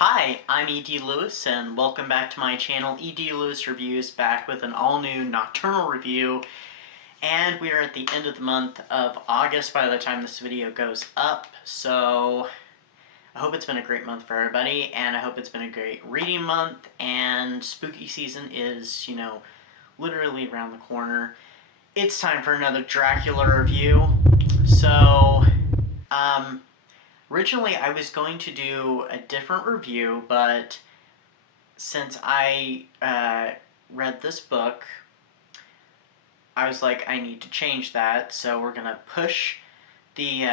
Hi, I'm E.D. Lewis, and welcome back to my channel, E.D. Lewis Reviews, back with an all-new nocturnal review. And we are at the end of the month of August by the time this video goes up, so I hope it's been a great month for everybody, and I hope it's been a great reading month, and spooky season is, literally around the corner. It's time for another Dracula review. So, originally, I was going to do a different review, but since I read this book, I was like, I need to change that, so we're going to push the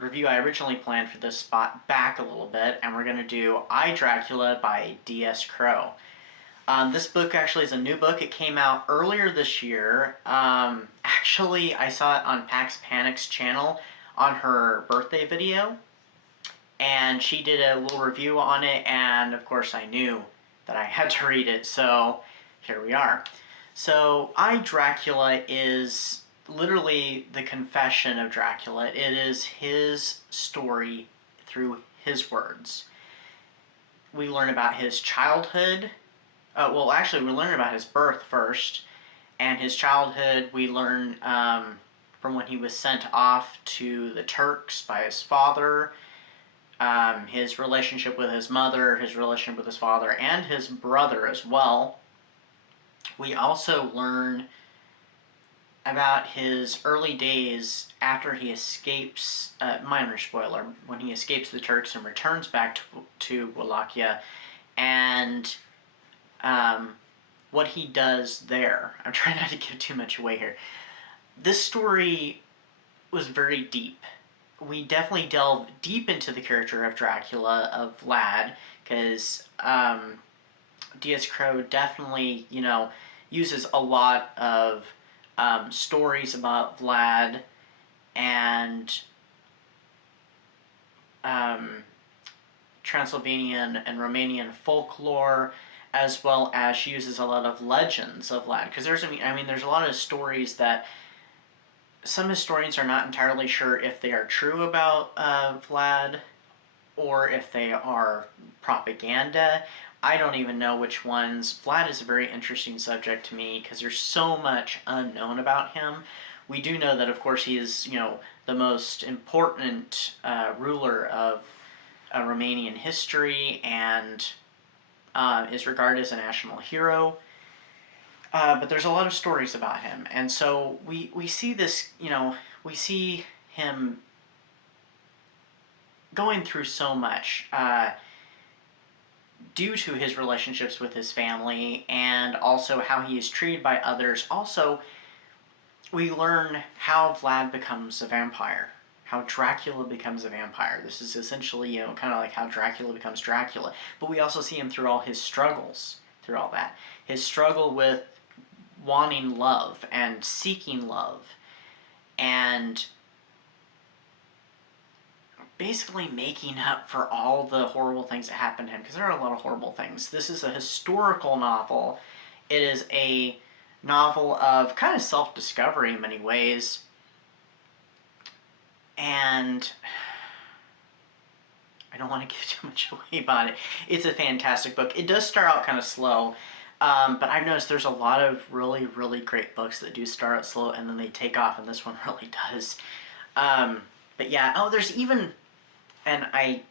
review I originally planned for this spot back a little bit, and we're going to do I, Dracula by D.S. Crowe. This book actually is a new book. It came out earlier this year. Actually, I saw it on Pax Panic's channel on her birthday video, and she did a little review on it, and of course I knew that I had to read it, so here we are. So, I, Dracula is literally the confession of Dracula. It is his story through his words. We learn about his childhood. Well, actually, we learn about his birth first, and his childhood we learn from when he was sent off to the Turks by his father, his relationship with his mother, his relationship with his father, and his brother as well. We also learn about his early days after he escapes, minor spoiler, when he escapes the Turks and returns back to Wallachia, and what he does there. I'm trying not to give too much away here. This story was very deep. We definitely delve deep into the character of Dracula, of Vlad, because D.S. Crowe definitely, uses a lot of stories about Vlad and Transylvanian and Romanian folklore, as well as she uses a lot of legends of Vlad. Because there's a lot of stories that some historians are not entirely sure if they are true about Vlad or if they are propaganda. I don't even know which ones. Vlad is a very interesting subject to me because there's so much unknown about him. We do know that, of course, he is, the most important ruler of Romanian history and is regarded as a national hero. But there's a lot of stories about him, and so we see this, we see him going through so much due to his relationships with his family and also how he is treated by others. Also, we learn how Vlad becomes a vampire, how Dracula becomes a vampire. This is essentially, kind of like how Dracula becomes Dracula. But we also see him through all his struggles, through all that. His struggle with wanting love and seeking love and basically making up for all the horrible things that happened to him, because there are a lot of horrible things. This is a historical novel. It is a novel of kind of self-discovery in many ways, and I don't want to give too much away about it. It's a fantastic book. It does start out kind of slow, but I've noticed there's a lot of really, really great books that do start out slow and then they take off, and this one really does. But yeah, there's even, and I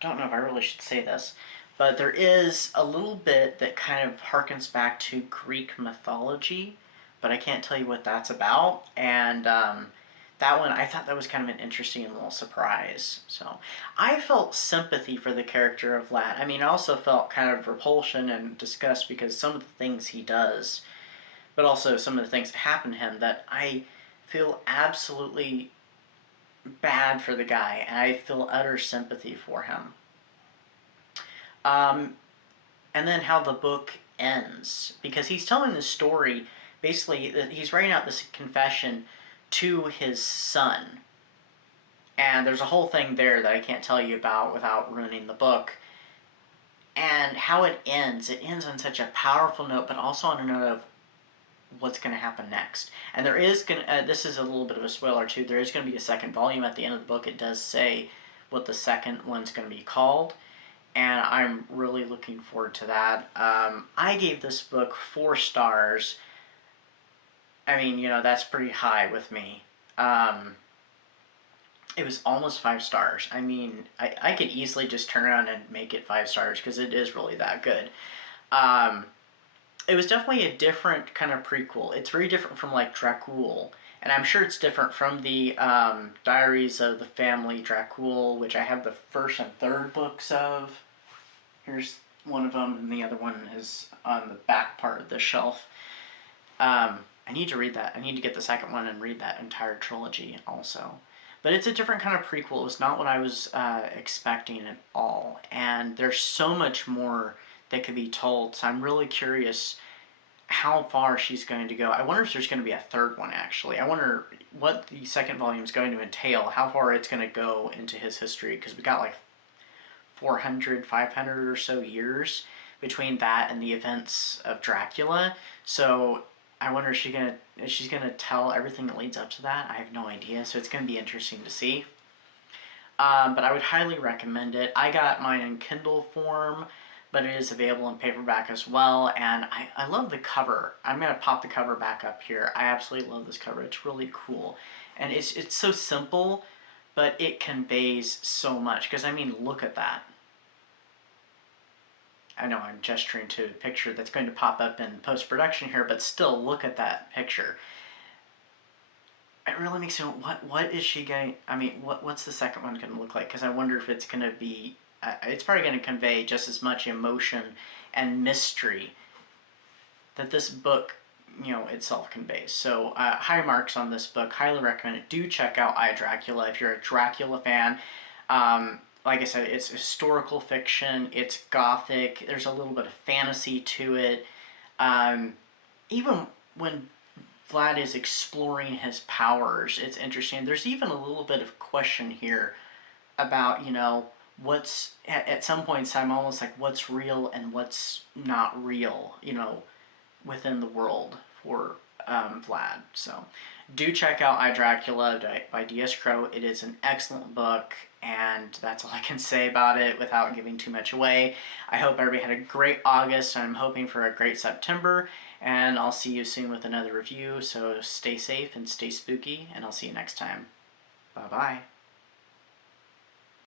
don't know if I really should say this, but there is a little bit that kind of harkens back to Greek mythology, but I can't tell you what that's about, and that one, I thought that was kind of an interesting little surprise. So, I felt sympathy for the character of Vlad. I also felt kind of repulsion and disgust because some of the things he does, but also some of the things that happen to him, that I feel absolutely bad for the guy, and I feel utter sympathy for him. And then how the book ends, because he's telling this story, basically, he's writing out this confession to his son, and there's a whole thing there that I can't tell you about without ruining the book. And how it ends on such a powerful note, but also on a note of what's going to happen next. And there is going to, this is a little bit of a spoiler too, there is going to be a second volume at the end of the book. It does say what the second one's going to be called, and I'm really looking forward to that. I gave this book 4 stars. I mean, you know, that's pretty high with me. Um, it was almost 5 stars. I mean, I could easily just turn around and make it 5 stars because it is really that good. Um, it was definitely a different kind of prequel. It's very different from like Dracula, and I'm sure it's different from the Diaries of the Family Dracula, which I have the first and third books of. Here's one of them, and the other one is on the back part of the shelf. I need to read that. I need to get the second one and read that entire trilogy also. But it's a different kind of prequel. It was not what I was expecting at all. And there's so much more that could be told. So I'm really curious how far she's going to go. I wonder if there's going to be a third one, actually. I wonder what the second volume is going to entail, how far it's going to go into his history, because we got like 400, 500 or so years between that and the events of Dracula. So I wonder if she's gonna tell everything that leads up to that. I have no idea. So it's gonna be interesting to see. But I would highly recommend it. I got mine in Kindle form, but it is available in paperback as well. And I love the cover. I'm gonna pop the cover back up here. I absolutely love this cover. It's really cool, and it's so simple, but it conveys so much. Because I mean, look at that. I know I'm gesturing to a picture that's going to pop up in post-production here, but still, look at that picture. It really makes me, what is she going, I mean, what's the second one going to look like? Because I wonder if it's going to be, it's probably going to convey just as much emotion and mystery that this book, you know, itself conveys. So high marks on this book, highly recommend it. Do check out I, Dracula if you're a Dracula fan. Like I said, it's historical fiction, it's gothic, there's a little bit of fantasy to it. Even when Vlad is exploring his powers, it's interesting. There's even a little bit of question here about, you know, what's, at some points I'm almost like, what's real and what's not real, you know, within the world for Vlad. So do check out I, Dracula by D.S. Crowe. It is an excellent book, and that's all I can say about it without giving too much away. I hope everybody had a great August, and I'm hoping for a great September, and I'll see you soon with another review. So stay safe and stay spooky, and I'll see you next time. Bye-bye.